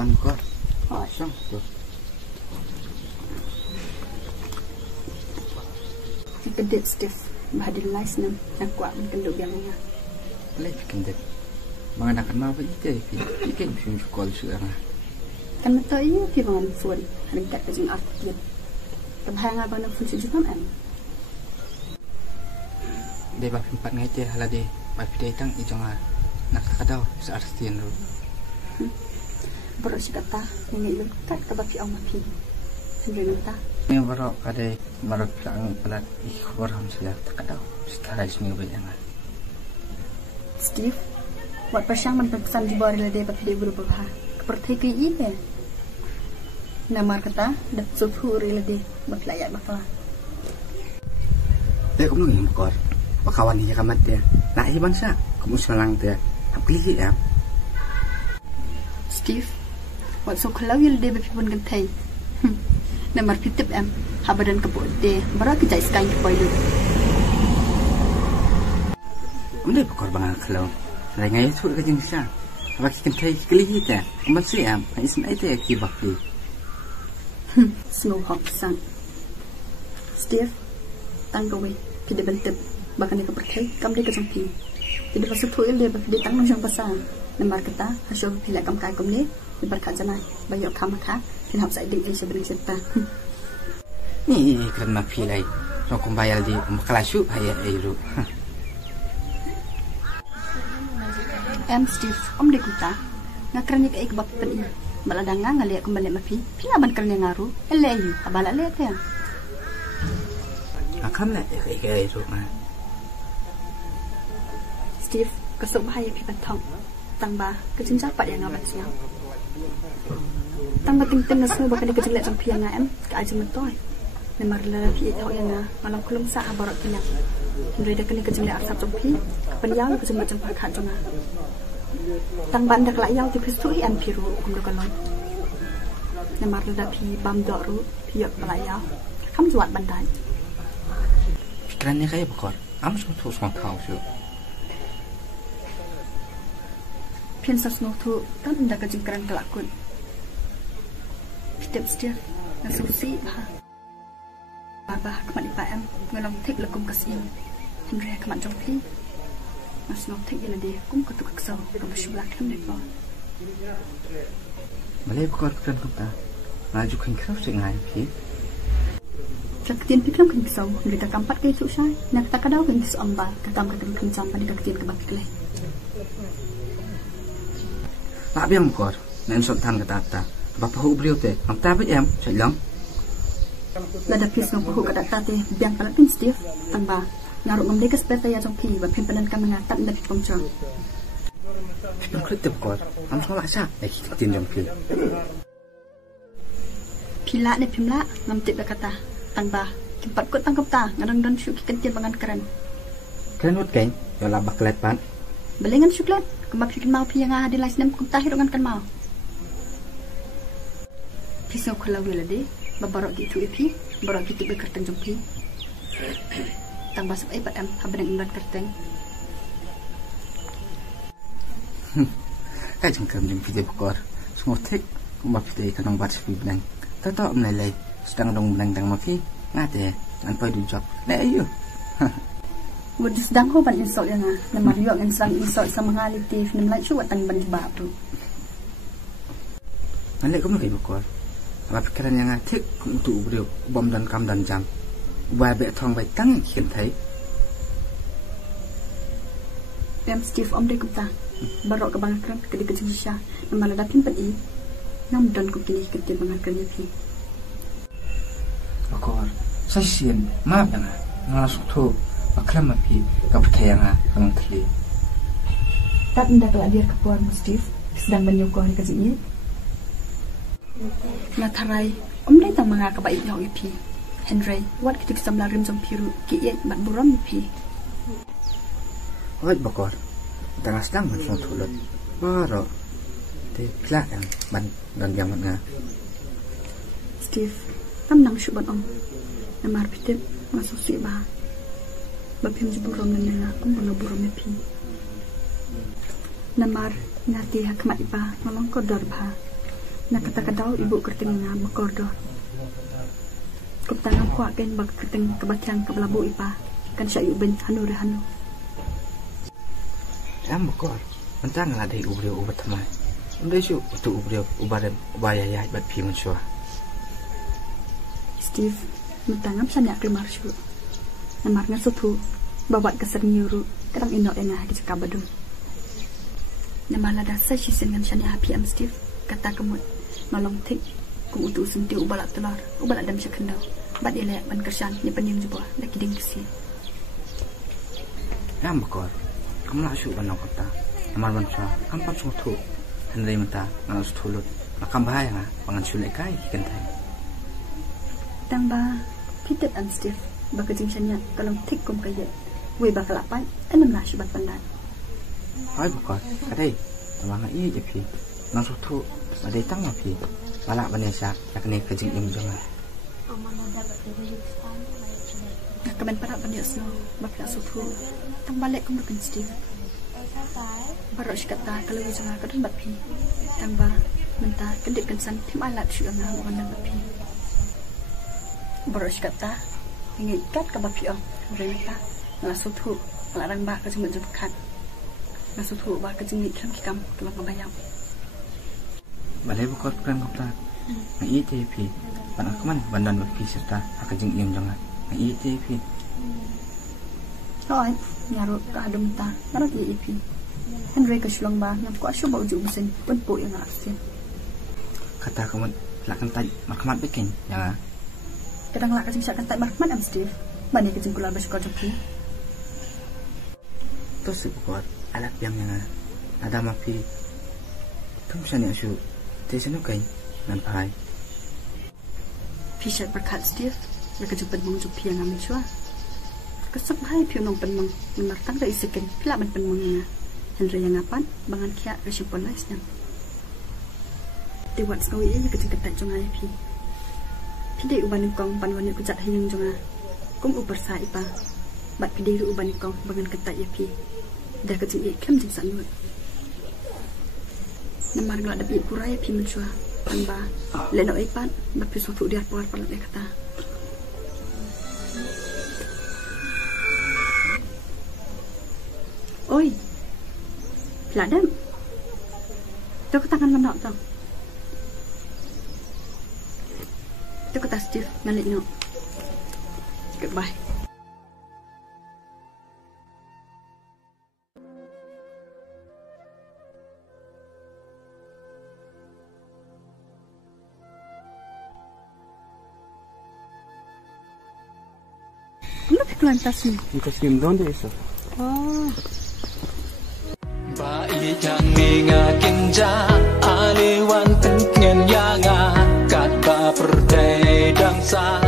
kawan kok. Sang tuh. Kedip stiff bahadil lais nam aku akan kenduk yang mana. Leh kendip. Mengadakan mau apa itu? Ikan film sekolah sekarang. Kan betul iya pi bangan phun dekat ke jeng artian. Kebahang abang nak phun sejumlah em. Dia bab 4 ngai je hala dia. Bab dia tang i jangan nak kadau seartian ru. Baru si kata ngai lu kat ke bab pi oma pi. Sendiri nata. Ni baru kadai baru pelang pelat ikhbar ham sudah terkadau. Sekarang sini berjangan. Steve, buat persiang menpesan di bawah dia bab dia berubah. Keperti ke ini. Nama kata dak suhu rela dia bab layak bakal. Dia cũng ngừng cột. Bakawan ni kamat dia. Nak i bangsa. Kamu selang dia. Hap kili ya. Steve, buat so kalau dia bab pun kan thai. Nama pitip em habadan kebut dia baru kita iskai kepoi lu. Dia berkorban kalau. Saya ngai tu ke jenis apa? Bagi kan thai kili kita. Masih am. Isin itu ya kibak ni. Snow hawk sang. Steve, tanggawe tidak bentuk bahkan dia kepercayai kamu dia kejampi. Tidak pasal tu dia dia tanggung jawab pasal. Nama kita hasil pilih kamu kai kamu ni diberkat janai bayar kamu kah. Tidak saya dengar sebenarnya siapa. Ni kerana pilih. So kumbayal di kelasuk ayah ayah. Steve, dia kuta. Nak kerana ke bab pen ini. Maladanga ngaliak kembali mapi. Pinaban kerana ngaru. Elayu, abala lihat ya. Akam lah ayah mah. Steve, kesuk bahaya pi batong. Tangba kecinca pak yang ngabat siang. Tangba ting-ting nasu bakal dikejelek jam piang em ke aja metoy. Nemar lelaki itu yang malam kulung sa abarot piang. Henry dah kena kejelek asap jam pi. Penyau kejelek jam pakat jonga. Tangba anda kelak yau dipistui an piru kum do kalong. Nemar lelaki bam doru piok belayau. Kamu juat bandai. Pikirannya kayak bekor. Am semua tahu sih. Pian sasno tu kan anda kejengkeran kelakun. Pitip setia nasusi bah. Baba kemat di PM ngelong tek lekum kasih. Henry kemat jompi. Masno tek ila dia kum ketuk kesau kum syulak hem depo. Malay bekor kan kita. Maju kan kerap sengai pi. Ketin pikram kan kesau kita kampat ke susai. Nak tak kadau kan kesau ambal ketam ketem kencam pada ketin ke bakik leh. Tak biang bekor. Nen sultan kata ta. Bapa hu beliau teh. Am tak em cak lang. Lada pis ngau hu kata ta teh biang palat pin Steve tangba. Ngaruk ngam dekas peta ya jong pi ba pin panan kam ngatat nda pi pongcong. Pin krit bekor. Am salah sa. Ketin jom pi. Pila ne pimla ngam tip kata tangba. Tempat kot tangkap ta ngadang dan syuk kentin bangan keren. Keren ut kain. Ya lah baklet pan. Belengan syuklat. Kemap syukin mau pi yang ada lais nem kum tahir dengan kan mau. Pisau kalau wila de, babarok gitu ipi, barok gitu berkerteng jumpi. Tangba sebab ibat am haban yang imban kerteng. Kai jengkem jumpi de bekor. Semua tek kumap de kanong bat sepi benang. Tato menelai sedang dong benang dang mapi. Ngate dan pai du job. Le ayo. Wudus dang ho ban insol yang nama riok yang serang insol sama ngalitif nem lai syuat tang ban dibab tu. Malay kamu kayak bekor. Apa pikiran yang atik untuk beliau bom dan kam dan jam. Buat betong baik tang hian thai. Steve om de kumta. Barok ke bangakran ke di kejensya. Nama lada pimpat i. Nam dan ku kini ketir bangakran ya pi. Bekor. Saya sian. Maaf jangan. Langsung tu. Aklam api kepercayaan orang terli. Tak hendak kelak dia kepuan Steve sedang menyukuh di kajinya. Natarai, dia tak mengaku baik yang ipi. Henry, wat kita kesam larim jom piru, kiat bat buram ipi. Wat bekor, tengah sedang langsung tulut. Baru, di kelak yang ban dan yang mana. Steve, tam nang syuban om. Namar pitip masuk si bah. Bapim jeburom dan nela kum bangga buram ipi. Namar ngerti hakmat ipa nolong kodor bah. Nak kata kadau ibu kerting na makordo. Kup tanam kuat kan bak kerting kebacang ke belabu ipa kan syayu ben hanu rehanu. Am bakor. Mentang lah dari ubriu ubat temai. Undai syuk tu ubriu ubadan ubaya ya bat pi mensua. Steve, mentang am sanyak kemar syuk. Namar ngasutu babat keser nyuru kadang ino engah di cekabadum. Namar lada sesisen ngan sanyak api am Steve kata kemut malong tik kum utu senti ubalak telar ubalak dam syakendau bat ilek ban kersan ni penyim jubah laki ding kesi. Am bakor. Kamu nak syuk banau kata. Namar mensua kampat suatu. Hendai menta ngalau sutulut. Makam bahaya ngah pangan sulek kai ikan tai. Tamba pitet an Steve bakajing sanyak kalau tik kum kaya. Wei bakalapan enam lah syubat pandan. Hai bakor. Kadai. Tawang ai je pi. Nang suatu adai tang ma pi. Balak banesya yak ne kajing im jonga. Kamen para banyak sno bakla suatu. Tang balik kum bukan Steve. Baru kata kalau jangan kadang bat pi. Tamba mentah kedip kensan tim alat syuk ngah bukan bat pi. Baru kata ingin ikat ke bat pi om. Mereka ngasutu larang ba ke jemut jebekan. Ngasutu ba ke jengit kan kikam kelang kebayang. Balai bakor peran kota. Ngai TP. Pan akaman bandan bat pi serta akajing im jangan. Ngai TP. Oi, nyaru ke adem ta. Nyaru TP. Henry ke sulong ba ngam ko asyo ba uju besen pun po yang asin. Kata kamu lakan taj makmat bikin ya. Kadang lak kajing syakan taj makmat am Steve. Bani kajing kula bas ko joki. Tu sebab alat yang ada mapi. Kamu sana asyo. Tesen okay nampai. Pisat berkat Steve. Lak kajing pen mong joki yang amin syua. Kesep hai piu nong pen mong menartang da isikin pila ban pen mong nga. Henry yang apan bangan kia resipon laisnya. Diwat skawi ini kecil ketat jonga pi. Pide uban kong pan wani kujat hinyang jonga. Kum uper sa ipa. Bat pide ru uban kong bangan ketat ya pi. Dah kecil ikam jing sanut. Namar gelak dapi kurai pi mensua. Tanba leno ipan bapi suatu dia puar palat dia kata. Oi. Peladam. Tu ke tangan menok tau. Tu ke tas Steve ngalik no. Goodbye. Kamu keluar tas ni? Because game down there so. Oh. Bai chang ni nga kinja aliwan tengken yang kat ba perdai dangsa